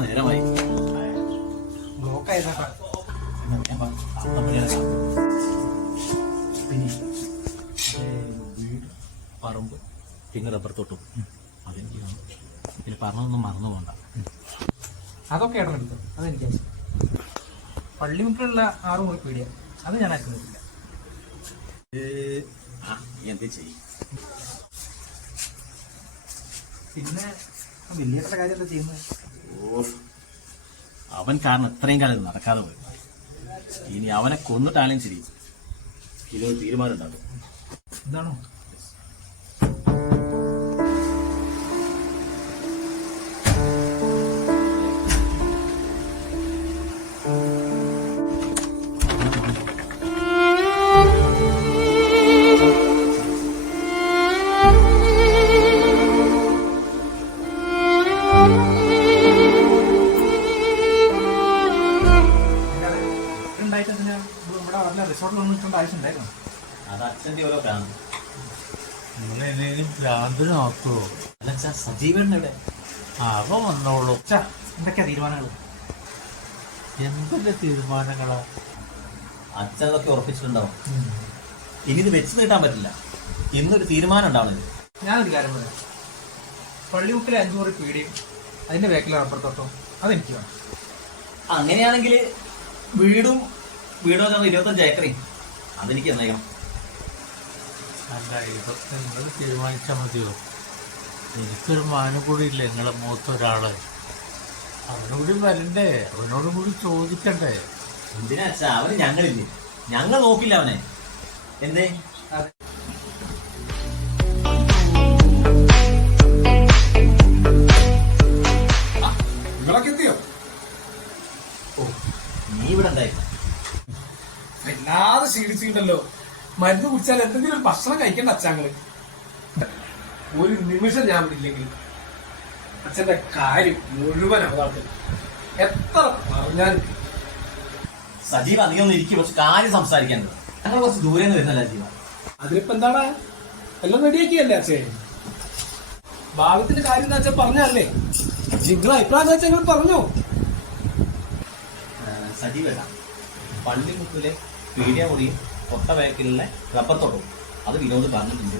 നേരമായി. പറമ്പ് പിന്നെ റബ്ബർ തോട്ടും അതെനിക്ക് പിന്നെ പറഞ്ഞതൊന്നും മറന്നു പോകണ്ട. അതൊക്കെ ഇടന്നെടുത്തു, അതെനിക്ക് പള്ളിമുക്കിലുള്ള 6 മുറി പീടിയ അത് ഞാൻ അയക്കുന്നില്ല. എന്ത് ചെയ്യും? പിന്നെ വലിയ കാര്യം എന്താ ചെയ്യുന്നത്? അവൻ കാരണം ഇത്രയും കാലം നടക്കാതെ പോയി. ഇനി അവനെ കൊന്നിട്ടാലും ശരി ഇതൊരു തീരുമാനം ഉണ്ടാകും. എന്താണോ? അത് അച്ഛൻ്റെ ഓരോ ഭ്രാന്ത്. നിങ്ങളെന്തെങ്കിലും ഭ്രാന്ത് നോക്കുവോ? അല്ല സജീവൻ എവിടെ? അവൻ വന്നോളൂ. എന്തൊക്കെയാ തീരുമാനങ്ങൾ? എന്തൊക്കെ തീരുമാനങ്ങളാ? അച്ഛൻ അതൊക്കെ ഉറപ്പിച്ചിട്ടുണ്ടാവും. ഇനി ഇത് വെച്ച് നീട്ടാൻ പറ്റില്ല. ഇന്നൊരു തീരുമാനം ഉണ്ടാവുന്നത്. ഞാനൊരു കാര്യം പറയാം. പള്ളിമുക്കിലെ 5 മുറി പീടിയും അതിന്റെ ബാക്കിലെ റബ്ബർ തോട്ടം അതെനിക്ക് വേണം. അങ്ങനെയാണെങ്കിൽ വീടും 25 ഏക്കറയും അതെനിക്ക് തന്നേക്കണം. അല്ല, ഇതൊക്കെ നിങ്ങൾ തീരുമാനിച്ചാൽ മതിയോ? എനിക്കൊരു മാനം കൂടി ഇല്ല, നിങ്ങളെ മൂത്തൊരാള്. അവനോട് വരണ്ടേ? അവനോടും കൂടി ചോദിക്കണ്ടേ? എന്തിനാ അച്ഛാ? അവന് ഞങ്ങളില്ലേ? ഞങ്ങൾ നോക്കില്ല അവനെ. എന്തേ? നിങ്ങളൊക്കെ എത്തിയോ? ഓ, നീ ഇവിടെ ഉണ്ടായിരുന്നു. വല്ലാതെ ക്ഷീണിച്ചിട്ടുണ്ടല്ലോ. മരുന്ന് കുടിച്ചാൽ എന്തെങ്കിലും ഒരു ഭക്ഷണം കഴിക്കേണ്ട അച്ഛങ്ങള്. ഒരു നിമിഷം ഞാൻ ഇല്ലെങ്കിൽ അച്ഛന്റെ കാര്യം മുഴുവൻ അവതാളത്തിൽ എത്ര പറഞ്ഞാൽ. സജീവ നീ ഒന്ന് ഇരിക്കും, പക്ഷെ കാര്യം സംസാരിക്കാനുണ്ട്. ഞങ്ങൾ കുറച്ച് ദൂരെ നിന്ന് വരുന്നല്ല സജീവ. അതിലിപ്പോ എന്താണ്? എല്ലാം റെഡിയാക്കിയല്ലേ അച്ഛേ? ഭാഗത്തിന്റെ കാര്യം എന്താ വെച്ചാൽ പറഞ്ഞല്ലേ? നിങ്ങളെ അഭിപ്രായം വെച്ചാൽ നിങ്ങൾ പറഞ്ഞോ. സജീവല്ല, പള്ളിമുക്കിലെ പീഡിയ മുറിയും തൊട്ട ബാക്കിലുള്ള റബ്ബർ തോട്ടവും അത് വിനോദ് പറഞ്ഞിട്ടുണ്ട്.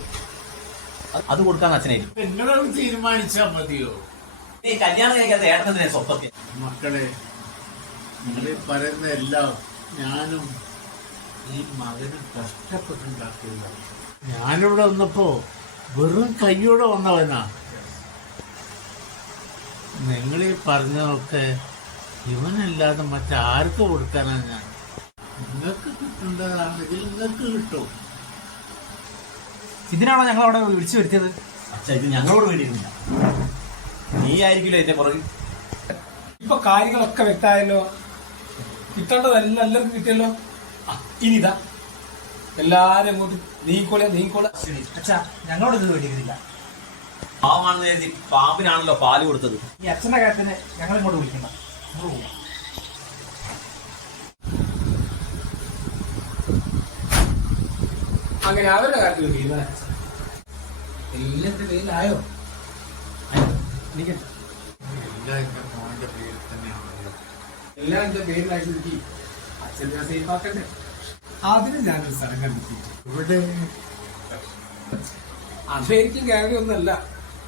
അത് കൊടുക്കാൻ അച്ഛനായിരിക്കും. എന്നോട് തീരുമാനിച്ചാൽ മതിയോ? ഈ കല്യാണം കഴിക്കാത്ത ഏട്ടനെ സ്വപ്നത്തിൽ. മക്കളെ, നിങ്ങൾ പറയുന്ന എല്ലാം ഞാനും ഈ മകനും കഷ്ടപ്പെട്ടുണ്ടാക്കിയതാണ്. ഞാനിവിടെ വന്നപ്പോ വെറും കയ്യോടെ വന്നവനാ. നിങ്ങളീ പറഞ്ഞതൊക്കെ ഇവനല്ലാതെ മറ്റാർക്ക് കൊടുക്കാനാണ് ഞാൻ. നിങ്ങൾക്ക് കിട്ടേണ്ടതാണെങ്കിൽ നിങ്ങൾക്ക് കിട്ടും. ഇതിനാണോ ഞങ്ങൾ അവിടെ വിളിച്ചു വരുത്തിയത്? അച്ഛാ, ഇത് ഞങ്ങളോട് വേണ്ടിയിരുന്നില്ല. നീ ആയിരിക്കില്ല എന്റെ പുറകിൽ. ഇപ്പൊ കാര്യങ്ങളൊക്കെ വ്യക്തമായല്ലോ. കിട്ടേണ്ടതെല്ലാം എല്ലാവർക്കും കിട്ടിയല്ലോ. ഇനിതാ എല്ലാരും അങ്ങോട്ട് നീക്കോളെ. അച്ഛാ, ഞങ്ങളോട് ഇത് വേണ്ടിയിരുന്നില്ല. പാവമാണെന്ന് കരുതി പാമ്പിനാണല്ലോ പാല് കൊടുത്തത്. ഈ അച്ഛന്റെ കാര്യത്തിന് ഞങ്ങൾ ഇങ്ങോട്ട് വിളിക്കണ്ട. അങ്ങനെ അവരുടെ കാര്യത്തിൽ തീരുമാനിച്ചു. എല്ലാത്തിന്റെ പേരിലായോ? എല്ലാം എന്റെ മോന്റെ പേരിൽ തന്നെയാണല്ലോ. എല്ലാം എന്റെ പേരിലായിട്ട് അച്ഛനെ സേഫാക്കണ്ടേ? അതിന് ഞാനൊരു സ്ഥലം കണ്ടെത്തിയിട്ട് ഇവിടെ അമേരിക്കൻ കാനഡ ഒന്നല്ല,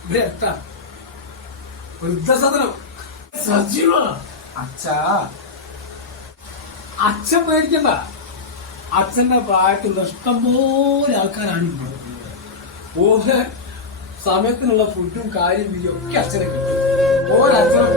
ഇവിടെ എത്താ വൃദ്ധസദനം. സജീവ അച്ഛൻ പേടിക്കണ്ട. അച്ഛന്റെ പ്രായത്തിലുള്ള ഇഷ്ടംപോലെ ആൾക്കാരാണ് ഇവിടെ. ഓരോ സമയത്തിനുള്ള ഫുഡും കാര്യം ഒക്കെ അച്ഛനെ കിട്ടും. ഓരോ അച്ഛനെ